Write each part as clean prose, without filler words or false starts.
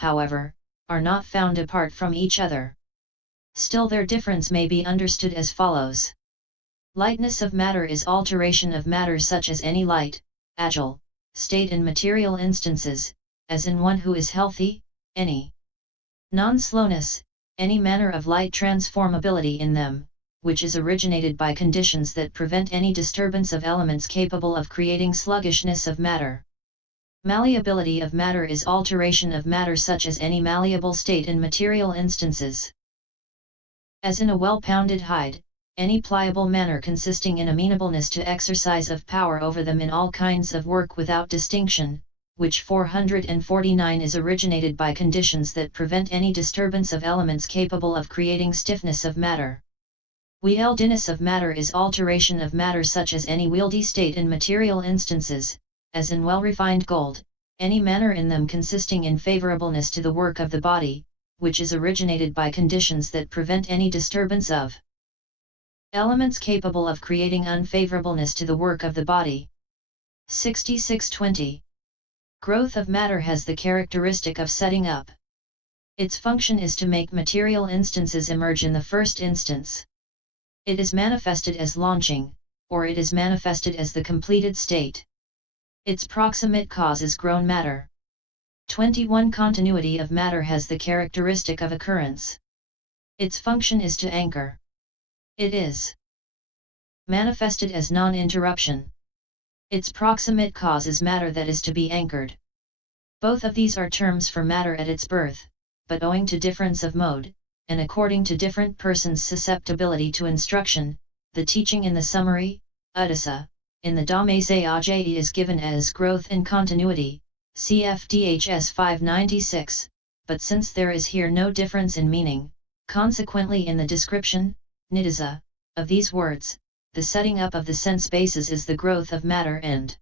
however, are not found apart from each other. Still their difference may be understood as follows. Lightness of matter is alteration of matter such as any light, agile, state in material instances, as in one who is healthy, any. Non-slowness, any manner of light transformability in them, which is originated by conditions that prevent any disturbance of elements capable of creating sluggishness of matter. Malleability of matter is alteration of matter such as any malleable state in material instances. As in a well-pounded hide, any pliable manner consisting in amenableness to exercise of power over them in all kinds of work without distinction, which 449 is originated by conditions that prevent any disturbance of elements capable of creating stiffness of matter. Wieldiness of matter is alteration of matter such as any wieldy state in material instances, as in well-refined gold, any manner in them consisting in favourableness to the work of the body, which is originated by conditions that prevent any disturbance of elements capable of creating unfavourableness to the work of the body. 6620. Growth of matter has the characteristic of setting up. Its function is to make material instances emerge in the first instance. It is manifested as launching, or it is manifested as the completed state. Its proximate cause is grown matter. 21. Continuity of matter has the characteristic of occurrence. Its function is to anchor. It is manifested as non-interruption. Its proximate cause is matter that is to be anchored. Both of these are terms for matter at its birth, but owing to difference of mode, and according to different persons' susceptibility to instruction, the teaching in the summary, Udasa, in the Dhamma's AGGREGATES is given as growth and continuity, cf. 596, but since there is here no difference in meaning, consequently in the description, Nidasa, of these words, the setting up of the sense bases is the growth of matter and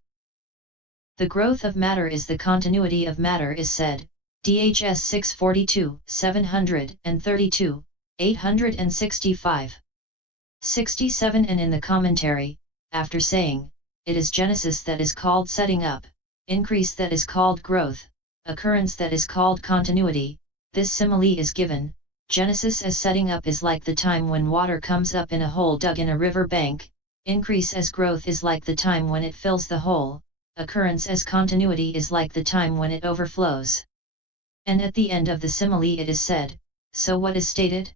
the growth of matter is the continuity of matter is said, DHS 642, 732, 865. 67. And in the commentary, after saying, it is genesis that is called setting up, increase that is called growth, occurrence that is called continuity, this simile is given. Genesis as setting up is like the time when water comes up in a hole dug in a river bank, increase as growth is like the time when it fills the hole, occurrence as continuity is like the time when it overflows. And at the end of the simile it is said, so what is stated?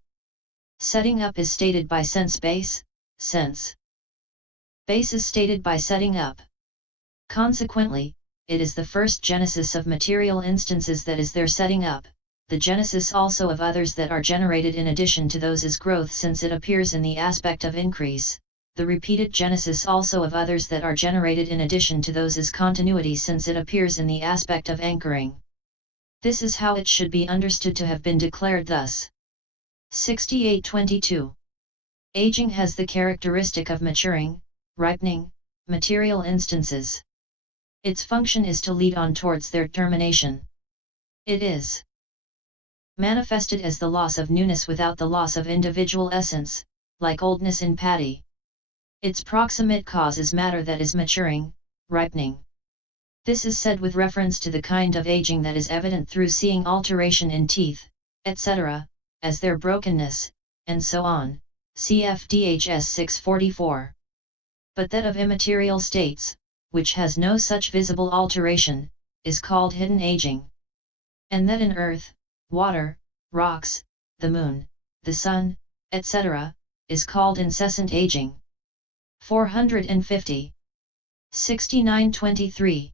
Setting up is stated by sense base, sense base is stated by setting up. Consequently, it is the first genesis of material instances that is their setting up. The genesis also of others that are generated in addition to those is growth since it appears in the aspect of increase, the repeated genesis also of others that are generated in addition to those is continuity since it appears in the aspect of anchoring. This is how it should be understood to have been declared thus. 6822. Aging has the characteristic of maturing, ripening, material instances. Its function is to lead on towards their termination. It is manifested as the loss of newness without the loss of individual essence, like oldness in paddy. Its proximate cause is matter that is maturing, ripening. This is said with reference to the kind of aging that is evident through seeing alteration in teeth, etc., as their brokenness, and so on, cf. DHS 644. But that of immaterial states, which has no such visible alteration, is called hidden aging. And that in earth, water, rocks, the moon, the sun, etc., is called incessant aging. 450. 6923.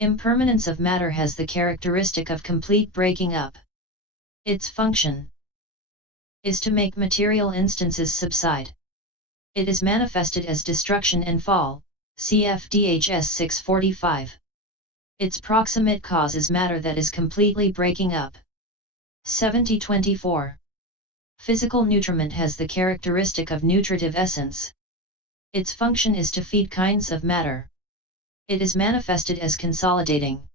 Impermanence of matter has the characteristic of complete breaking up. Its function is to make material instances subside. It is manifested as destruction and fall, cf. DHS 645. Its proximate cause is matter that is completely breaking up. 7024. Physical nutriment has the characteristic of nutritive essence. Its function is to feed kinds of matter. It is manifested as consolidating.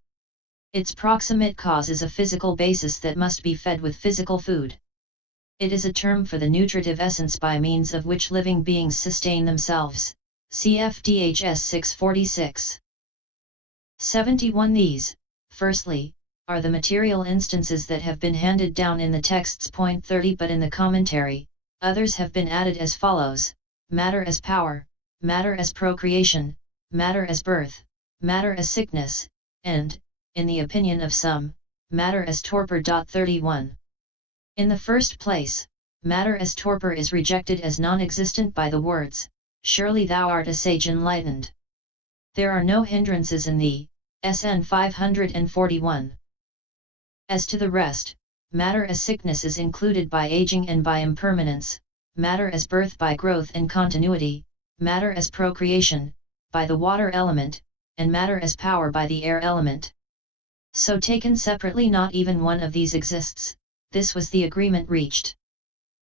Its proximate cause is a physical basis that must be fed with physical food. It is a term for the nutritive essence by means of which living beings sustain themselves, cf. DHS 646. 71. These, firstly, are the material instances that have been handed down in the texts. Point 30. But in the commentary, others have been added as follows: matter as power, matter as procreation, matter as birth, matter as sickness, and, in the opinion of some, matter as torpor. 31. In the first place, matter as torpor is rejected as non-existent by the words, "Surely thou art a sage enlightened." There are no hindrances in the SN 541. As to the rest, matter as sickness is included by aging and by impermanence, matter as birth by growth and continuity, matter as procreation, by the water element, and matter as power by the air element. So taken separately, not even one of these exists. This was the agreement reached.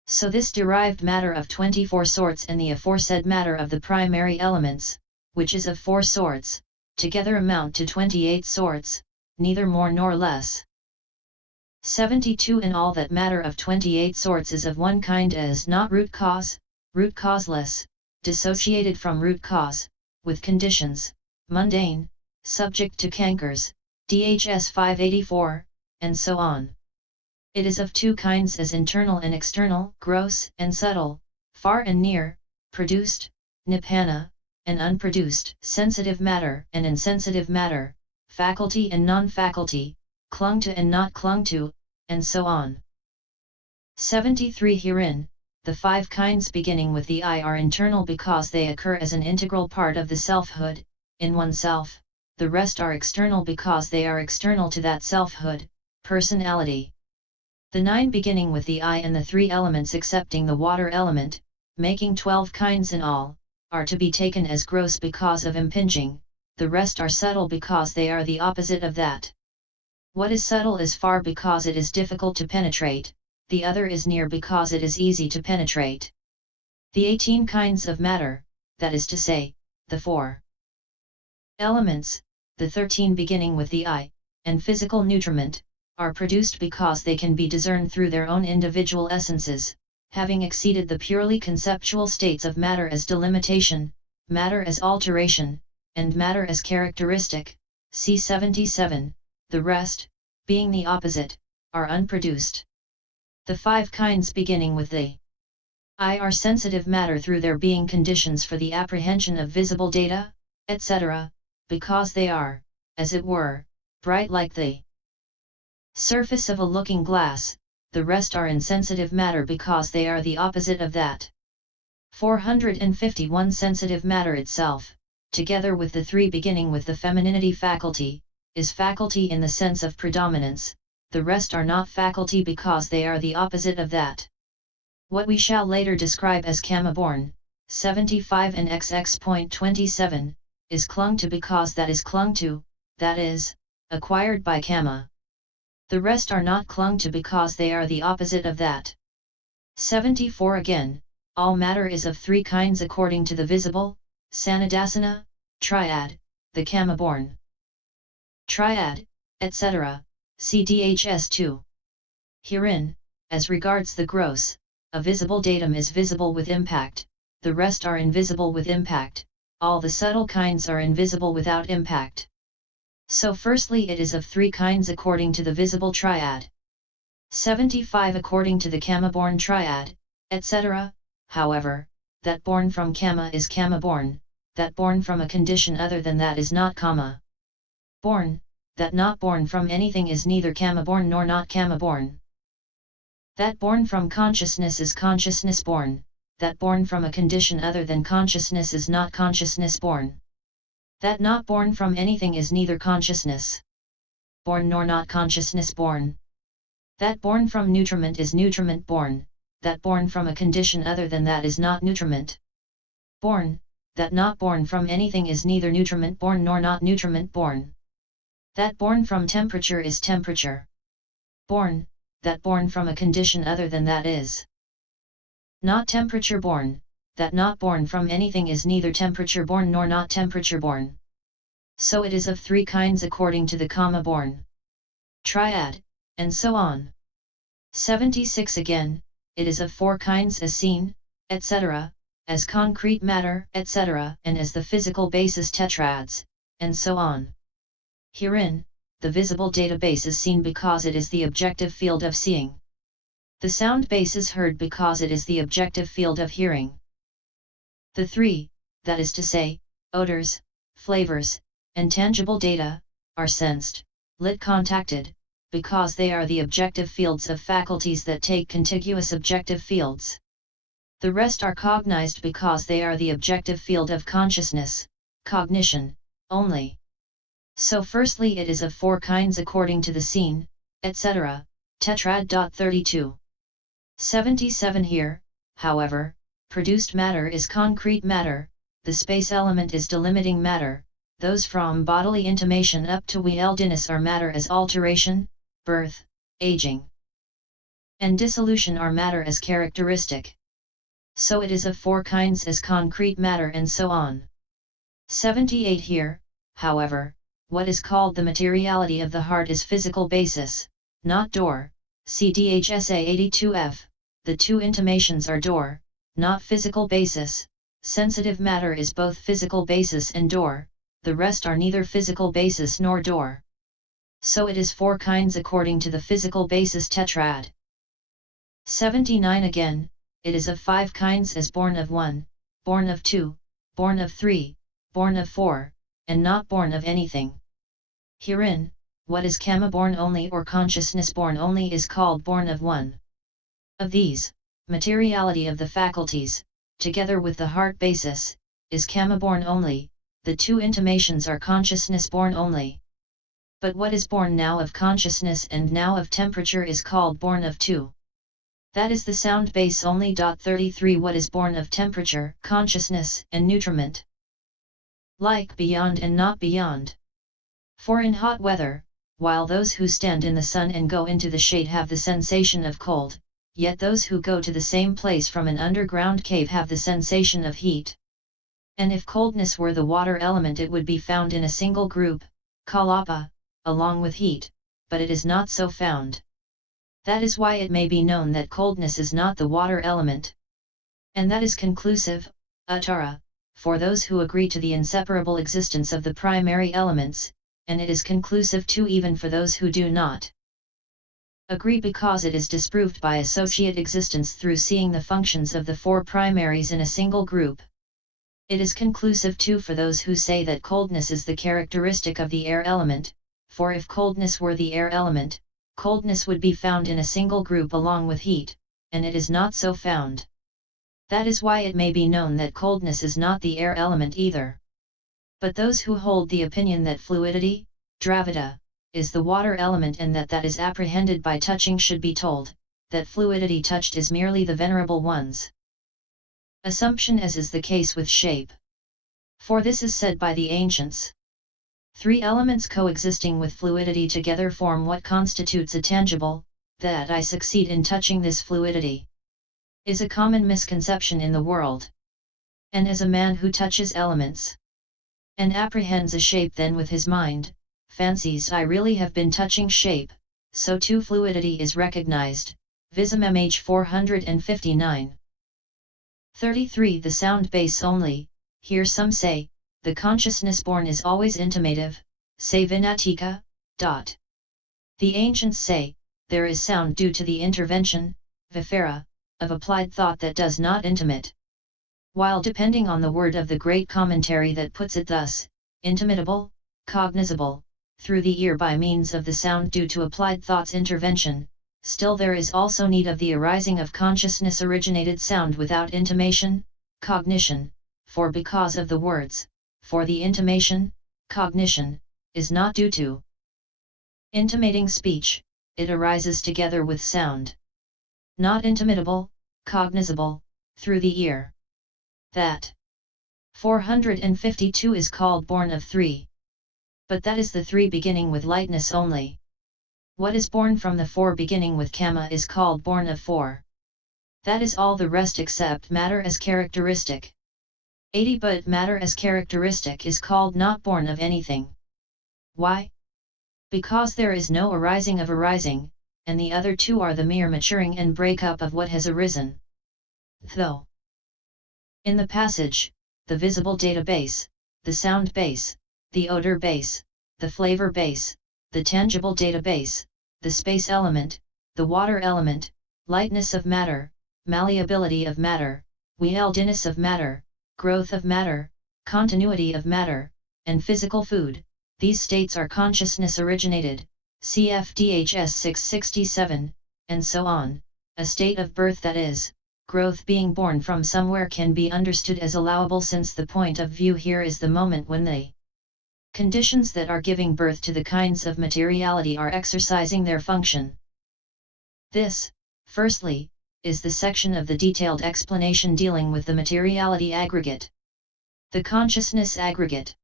So this derived matter of 24 sorts and the aforesaid matter of the primary elements, which is of 4 sorts, together amount to 28 sorts, neither more nor less. 72. In all, that matter of 28 sorts is of one kind, as not root cause, root causeless, dissociated from root cause, with conditions, mundane, subject to cankers, DHS 584, and so on. It is of 2 kinds, as internal and external, gross and subtle, far and near, produced, nibbana, and unproduced, sensitive matter and insensitive matter, faculty and non-faculty, clung to and not clung to, and so on. 73. Herein, the 5 kinds beginning with the I are internal because they occur as an integral part of the selfhood, in oneself. The rest are external because they are external to that selfhood, personality. The 9 beginning with the I and the 3 elements excepting the water element, making 12 kinds in all, are to be taken as gross because of impinging, the rest are subtle because they are the opposite of that. What is subtle is far because it is difficult to penetrate, the other is near because it is easy to penetrate. The 18 kinds of matter, that is to say, the 4 elements, the 13 beginning with the I, and physical nutriment, are produced because they can be discerned through their own individual essences, having exceeded the purely conceptual states of matter as delimitation, matter as alteration, and matter as characteristic. C. 77. The rest, being the opposite, are unproduced. The 5 kinds beginning with the I are sensitive matter through their being conditions for the apprehension of visible data, etc., because they are, as it were, bright like the surface of a looking glass. The rest are insensitive matter because they are the opposite of that. 451. Sensitive matter itself, together with the 3 beginning with the femininity faculty, is faculty in the sense of predominance, the rest are not faculty because they are the opposite of that. What we shall later describe as kama-born, 75 and XX.27, is clung to because that is clung to, that is, acquired by kama. The rest are not clung to because they are the opposite of that. 74. Again, all matter is of 3 kinds according to the visible, sanadasana, triad, the kama-born triad, etc., CDHS 2. Herein, as regards the gross, a visible datum is visible with impact, the rest are invisible with impact, all the subtle kinds are invisible without impact. So firstly it is of 3 kinds according to the visible triad. 75 according to the kama-born triad, etc., however, that born from kama is kama-born, that born from a condition other than that is not kama born, that not born from anything is neither kama-born nor not kama-born. That born from consciousness is consciousness-born, that born from a condition other than consciousness is not consciousness-born. That not born from anything is neither consciousness born nor not consciousness born. That born from nutriment is nutriment born, that born from a condition other than that is not nutriment born, that not born from anything is neither nutriment born nor not nutriment born. That born from temperature is temperature born, that born from a condition other than that is not temperature born, that not born from anything is neither temperature born nor not temperature born. So it is of 3 kinds according to the kama-born triad, and so on. 76 Again, it is of 4 kinds as seen, etc., as concrete matter, etc., and as the physical basis tetrads, and so on. Herein, the visible database is seen because it is the objective field of seeing. The sound base is heard because it is the objective field of hearing. The three, that is to say, odors, flavors, and tangible data, are sensed, lit contacted, because they are the objective fields of faculties that take contiguous objective fields. The rest are cognized because they are the objective field of consciousness, cognition, only. So firstly it is of four kinds according to the scene, etc., tetrad. 32. 77 Here, however, produced matter is concrete matter, the space element is delimiting matter, those from bodily intimation up to wieldiness are matter as alteration, birth, aging, and dissolution are matter as characteristic. So it is of four kinds as concrete matter and so on. 78 Here, however, what is called the materiality of the heart is physical basis, not door, see DHSA 82F, the two intimations are door, not physical basis, sensitive matter is both physical basis and door, the rest are neither physical basis nor door. So it is four kinds according to the physical basis tetrad. 79 Again, it is of five kinds as born of one, born of two, born of three, born of four, and not born of anything. Herein, what is karma born only or consciousness born only is called born of one. Of these, materiality of the faculties, together with the heart basis, is karma born only, the two intimations are consciousness born only. But what is born now of consciousness and now of temperature is called born of two. That is the sound base only. 33 What is born of temperature, consciousness, and nutriment? Like beyond and not beyond. For in hot weather, while those who stand in the sun and go into the shade have the sensation of cold, yet those who go to the same place from an underground cave have the sensation of heat. And if coldness were the water element it would be found in a single group, kalapa, along with heat, but it is not so found. That is why it may be known that coldness is not the water element. And that is conclusive, uttara, for those who agree to the inseparable existence of the primary elements, and it is conclusive too even for those who do not agree because it is disproved by associate existence through seeing the functions of the four primaries in a single group. It is conclusive too for those who say that coldness is the characteristic of the air element, for if coldness were the air element, coldness would be found in a single group along with heat, and it is not so found. That is why it may be known that coldness is not the air element either. But those who hold the opinion that fluidity, dravita, is the water element and that is apprehended by touching should be told, that fluidity touched is merely the venerable one's assumption as is the case with shape. For this is said by the ancients. Three elements coexisting with fluidity together form what constitutes a tangible, that I succeed in touching this fluidity is a common misconception in the world. And as a man who touches elements and apprehends a shape then with his mind, fancies I really have been touching shape, so too fluidity is recognized, Visum MH 459. 33 The sound base only, here some say, the consciousness born is always intimative, say Vinatika. The ancients say, there is sound due to the intervention, vifera, of applied thought that does not intimate. While depending on the word of the great commentary that puts it thus, intimatable, cognizable, through the ear by means of the sound due to applied thought's intervention, still there is also need of the arising of consciousness originated sound without intimation, cognition, for because of the words, for the intimation, cognition, is not due to intimating speech, it arises together with sound. Not intimatable, cognizable, through the ear. That 452 is called born of three. But that is the three beginning with lightness only. What is born from the four beginning with kamma is called born of four. That is all the rest except matter as characteristic. 80 But matter as characteristic is called not born of anything. Why? Because there is no arising of arising, and the other two are the mere maturing and break-up of what has arisen. Though in the passage, the visible database, the sound base, the odor base, the flavor base, the tangible database, the space element, the water element, lightness of matter, malleability of matter, wieldiness of matter, growth of matter, continuity of matter, and physical food. These states are consciousness originated, CFDHS 667, and so on. A state of birth, that is, growth being born from somewhere, can be understood as allowable, since the point of view here is the moment when the conditions that are giving birth to the kinds of materiality are exercising their function. This, firstly, is the section of the detailed explanation dealing with the materiality aggregate. The consciousness aggregate.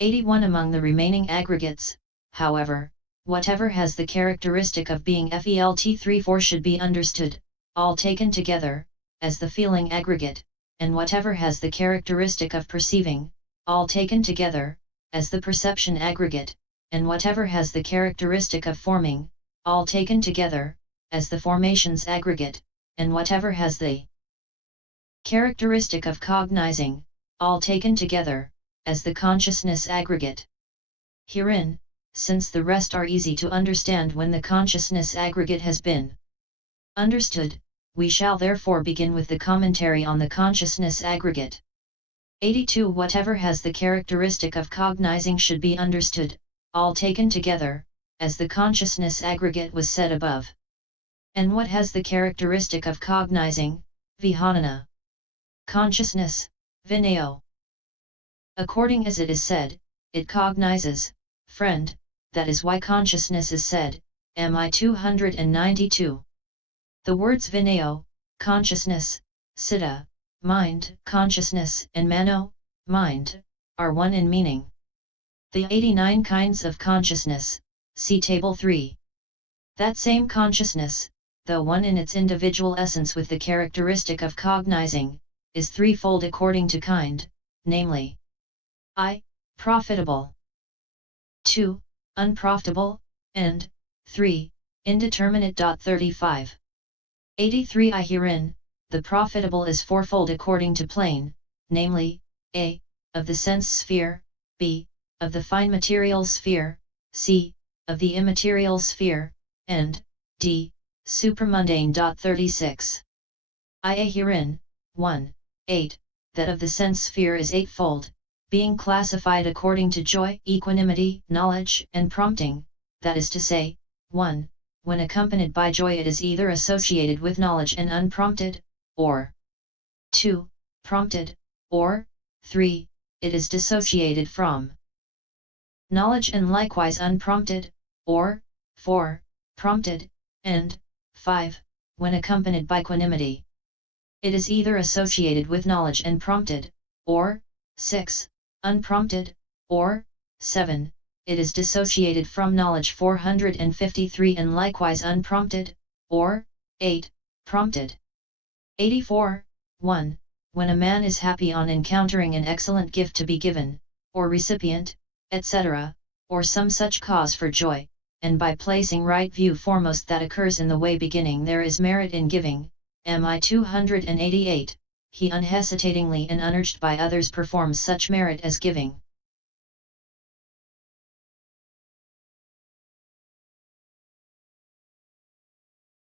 81. Among the remaining aggregates, however, whatever has the characteristic of being FELT34 should be understood, all taken together, as the feeling aggregate, and whatever has the characteristic of perceiving, all taken together, as the perception aggregate, and whatever has the characteristic of forming, all taken together, as the formations aggregate, and whatever has the characteristic of cognizing, all taken together, as the consciousness aggregate. Herein, since the rest are easy to understand when the consciousness aggregate has been understood, we shall therefore begin with the commentary on the consciousness aggregate. 82. Whatever has the characteristic of cognizing should be understood, all taken together, as the consciousness aggregate was said above. And what has the characteristic of cognizing, vijnana? Consciousness, vinaya. According as it is said, it cognizes, friend, that is why consciousness is said, MI 292. The words vinaya, consciousness, citta, mind, consciousness, and mano, mind, are one in meaning. The 89 kinds of consciousness, see Table 3. That same consciousness, though one in its individual essence with the characteristic of cognizing, is threefold according to kind, namely: I, profitable; 2, unprofitable; and 3, indeterminate. 35. 83. I herein, the profitable is fourfold according to plane, namely, A, of the sense sphere, B, of the fine material sphere, C, of the immaterial sphere, and D, supramundane. 36. Ia herein, 1, 8, that of the sense sphere is eightfold, being classified according to joy, equanimity, knowledge, and prompting, that is to say, 1, when accompanied by joy it is either associated with knowledge and unprompted, or 2, prompted, or 3, it is dissociated from knowledge and likewise unprompted, or 4, prompted, and 5, when accompanied by equanimity, it is either associated with knowledge and prompted, or 6, unprompted, or 7, it is dissociated from knowledge. 453. And likewise unprompted, or 8, prompted. 84. 1. When a man is happy on encountering an excellent gift to be given, or recipient, etc., or some such cause for joy, and by placing right view foremost that occurs in the way beginning there is merit in giving, MI 288, he unhesitatingly and unurged by others performs such merit as giving.